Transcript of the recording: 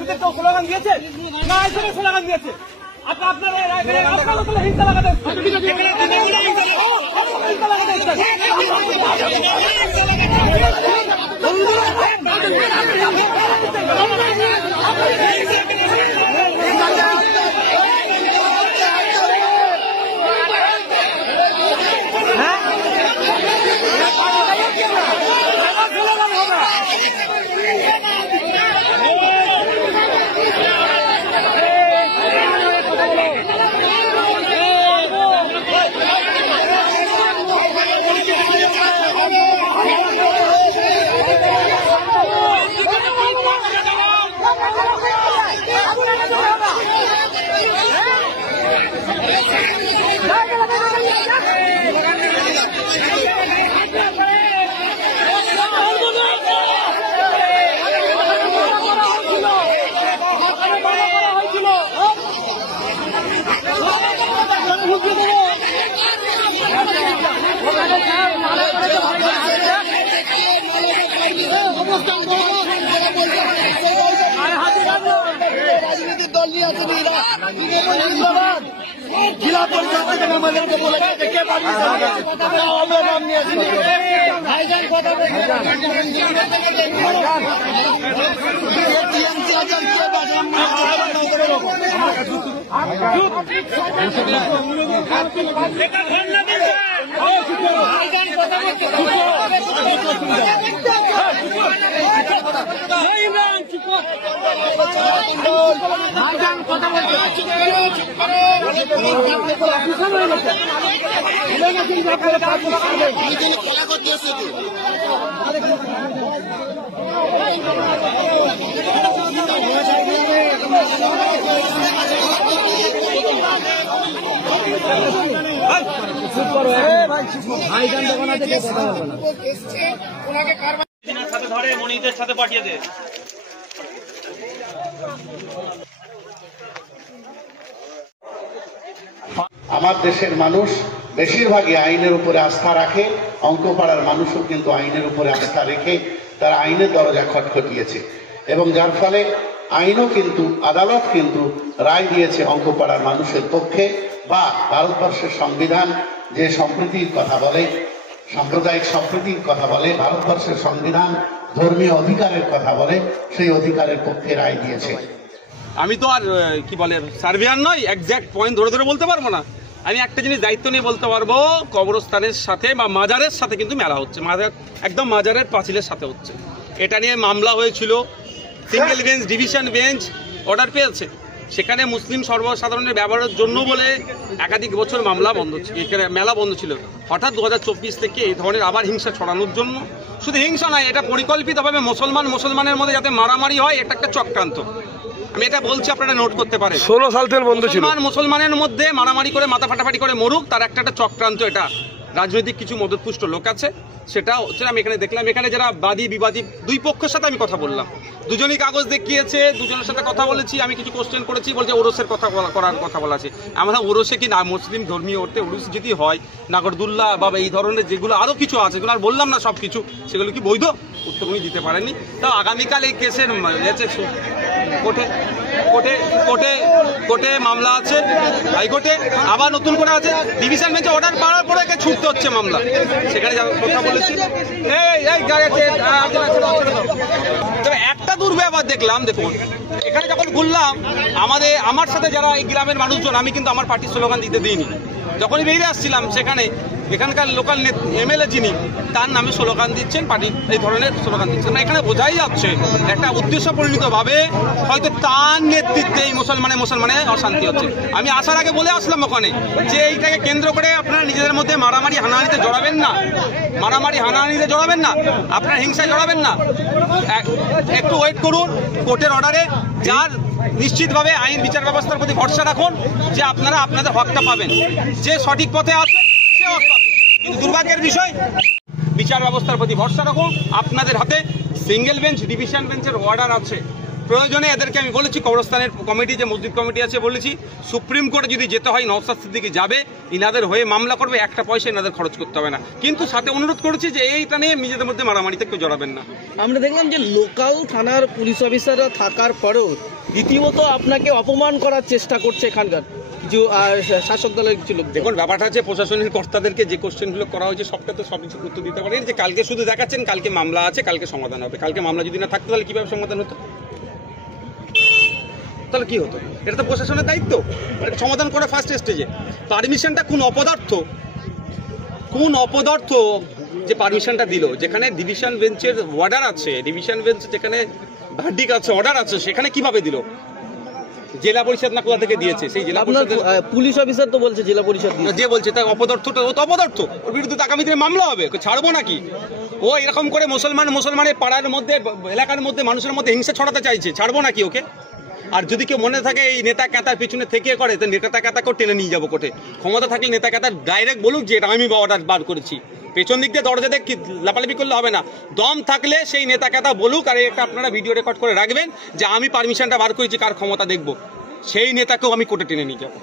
ভিতরে কেউ স্লোগান দিয়েছে না? এখানে স্লোগান দিয়েছে। আপনারা হিংসা লাগাতে রাজনীতির দল নিয়ে আছে जिला परिषद থেকে মেম্বারকে বলে কে পাঠিয়েছে আমরা নাম নিয়ে আসি ভাইজান কথা বলছেন টিএমসি আছেন কে বাজান ধরে মনিদের সাথে পাঠিয়ে দে। আমার দেশের মানুষ বেশিরভাগই আইনের উপরে আস্থা রাখে। অঙ্কপাড়ার মানুষও কিন্তু আইনের উপরে আস্থা রেখে তারা আইনের দরজা খটখটিয়েছে এবং যার ফলে আইনও কিন্তু আদালত কিন্তু রায় দিয়েছে অঙ্কপাড়ার মানুষের পক্ষে। বা ভারতবর্ষের সংবিধান যে সম্প্রীতির কথা বলে, সাম্প্রদায়িক সম্প্রীতির কথা বলে, ভারতবর্ষের সংবিধান ধর্মীয় অধিকারের কথা বলে, সেই অধিকারের পক্ষে রায় দিয়েছে। আমি তো আর কি বলে সার্ভেয়ার নয়, একজ্যাক্ট পয়েন্ট ধরে ধরে বলতে পারবো না। আমি একটা জিনিস দায়িত্ব নিয়ে বলতে পারবো, কবরস্থানের সাথে বা মাজারের সাথে কিন্তু মেলা হচ্ছে, একদম মাজারের পাঁচিলের সাথে হচ্ছে। এটা নিয়ে মামলা হয়েছিল, single bench division bench order পেয়েছে। সেখানে মুসলিম সর্বসাধারণের ব্যবহারের জন্য বলে একাধিক বছর মামলা বন্ধ ছিল, এখানে মেলা বন্ধ ছিল। হঠাৎ 2024 থেকে এই ধরনের আবার হিংসা ছড়ানোর জন্য, শুধু হিংসা নয়, এটা পরিকল্পিতভাবে মুসলমানের মধ্যে যাতে মারামারি হয়, এটা একটা চক্রান্ত। আমি এটা বলছি, আপনারা নোট করতে পারেন। 16 সাল থেকে বন্ধ ছিল। মুসলমানের মধ্যে মারামারি করে মাথা ফাটাফাটি করে মরুক, তার একটা চক্রান্ত। এটা রাজনৈতিক কিছু মদতপুষ্ট লোক আছে, সেটা হচ্ছে আমি এখানে দেখলাম। এখানে যারা বাদী বিবাদী দুই পক্ষের সাথে আমি কথা বললাম, দুজনই কাগজ দেখিয়েছে, দুজনের সাথে কথা বলেছি। আমি কিছু কোশ্চেন করেছি, বলছে ওরসের কথা করার কথা বলা আছে। আমরা ওরসে কি না মুসলিম ধর্মীয় অর্থে ওরস যদি হয়, নাগরদুল্লাহ বা এই ধরনের যেগুলো আরও কিছু আছে, যেগুলো আর বললাম না সব কিছু, সেগুলো কি বৈধ? উত্তর উনি দিতে পারেননি। তাও আগামীকাল এই কেসের কোর্টে মামলা আছে, হাইকোর্টে আবার নতুন করে আছে, ডিভিশন বেঞ্চে অর্ডার পাওয়ার পরে ছুটতে হচ্ছে মামলা। সেখানে কথা বলেছি। তবে একটা দুর্ব্যবহার দেখলাম, দেখুন এখানে যখন ঘুরলাম, আমার সাথে যারা এই গ্রামের মানুষজন, আমি কিন্তু আমার পার্টির স্লোগান দিতে দিইনি। যখনই বেরিয়ে আসছিলাম, সেখানে এখানকার লোকাল এমএলএ যিনি, তার নামে স্লোগান দিচ্ছেন, পার্টি এই ধরনের স্লোগান দিচ্ছেন। এখানে বোঝাই যাচ্ছে একটা উদ্দেশ্য পরিণতভাবে হয়তো তার নেতৃত্বে এই মুসলমানে অশান্তি হচ্ছে। আমি আসার আগে বলে আসলাম ওখানে যে এইটাকে কেন্দ্র করে আপনারা নিজেদের মধ্যে মারামারি হানাহানিতে জড়াবেন না, আপনারা হিংসায় জড়াবেন না। একটু ওয়েট করুন কোর্টের অর্ডারে, যার নিশ্চিতভাবে আইন বিচার ব্যবস্থার প্রতি ভরসা রাখুন যে আপনারা আপনাদের হকটা পাবেন। যে সঠিক পথে আছে সে হক পাবে। কিন্তু দুর্ভাগ্যের বিষয়, বিচার ব্যবস্থার প্রতি ভরসা রাখুন। আপনাদের হাতে সিঙ্গেল বেঞ্চ ডিভিশন বেঞ্চের অর্ডার আছে, প্রয়োজনে এদেরকে আমি বলেছি, কবরস্থানের কমিটি যে মসজিদ কমিটি আছে বলেছি, সুপ্রিম কোর্টে যদি যেতে হয় নওশাদ সিদ্দিকী যাবে, ইনাদের হয়ে মামলা করবে, একটা পয়সা ইনাদের খরচ করতে হবে না। কিন্তু সাথে অনুরোধ করেছি যে এইটা নিয়ে নিজেদের মধ্যে মারামারিতে কেউ জড়াবেন না। আমরা দেখলাম যে লোকাল থানার পুলিশ অফিসাররা থাকার পরেও রীতিমতো আপনাকে অপমান করার চেষ্টা করছে এখানকার কিছু শাসক দলের কিছু লোক। দেখুন, ব্যাপারটা হচ্ছে প্রশাসনিক কর্তাদেরকে যে কোশ্চেনগুলো করা হয়েছে সবটা তো সব কিছু উত্তর দিতে পারেন, যে কালকে শুধু দেখাচ্ছেন কালকে মামলা আছে, কালকে সমাধান হবে। কালকে মামলা যদি না থাকতো তাহলে কিভাবে সমাধান হতো? তাহলে কি হতো? এটা তো প্রশাসনের দায়িত্ব সমাধান করা ফার্স্ট স্টেজে। পারমিশনটা কোন অপদার্থ যে পারমিশনটা দিল, যেখানে ডিভিশন বেঞ্চের অর্ডার আছে, ডিভিশন বেঞ্চ যেখানে ভার্ডিক আছে, অর্ডার আছে, সেখানে কিভাবে দিল? জেলা পরিষদ না কোথা থেকে দিয়েছে? সেই জেলা পরিষদ পুলিশ অফিসার তো বলছে জেলা পরিষদ যে বলছে তাই অপদার্থটা, ও তো অপদার্থ, ওর বিরুদ্ধে আগামী দিনে মামলা হবে, ছাড়বো নাকি? ও এরকম করে মুসলমানের পাড়ার মধ্যে, এলাকার মধ্যে, মানুষের মধ্যে হিংসা ছড়াতে চাইছে, ছাড়বো নাকি ওকে? আর যদি কেউ মনে থাকে এই নেতা ক্যাতার পিছনে থেকে করে, তো নেতা ক্যাতাকেও টেনে নিয়ে যাবো কোর্টে। ক্ষমতা থাকলে নেতা ক্যাতার ডাইরেক্ট বলুক যে এটা আমি অর্ডার বার করেছি। পেছন দিক দিয়ে দরজা দিয়ে লাপালাপি করলে হবে না, দম থাকলে সেই নেতা ক্যাতা বলুক। আর একটা আপনারা ভিডিও রেকর্ড করে রাখবেন যে আমি পারমিশনটা বার করেছি, কার ক্ষমতা দেখবো, সেই নেতাকেও আমি কোর্টে টেনে নিয়ে যাবো।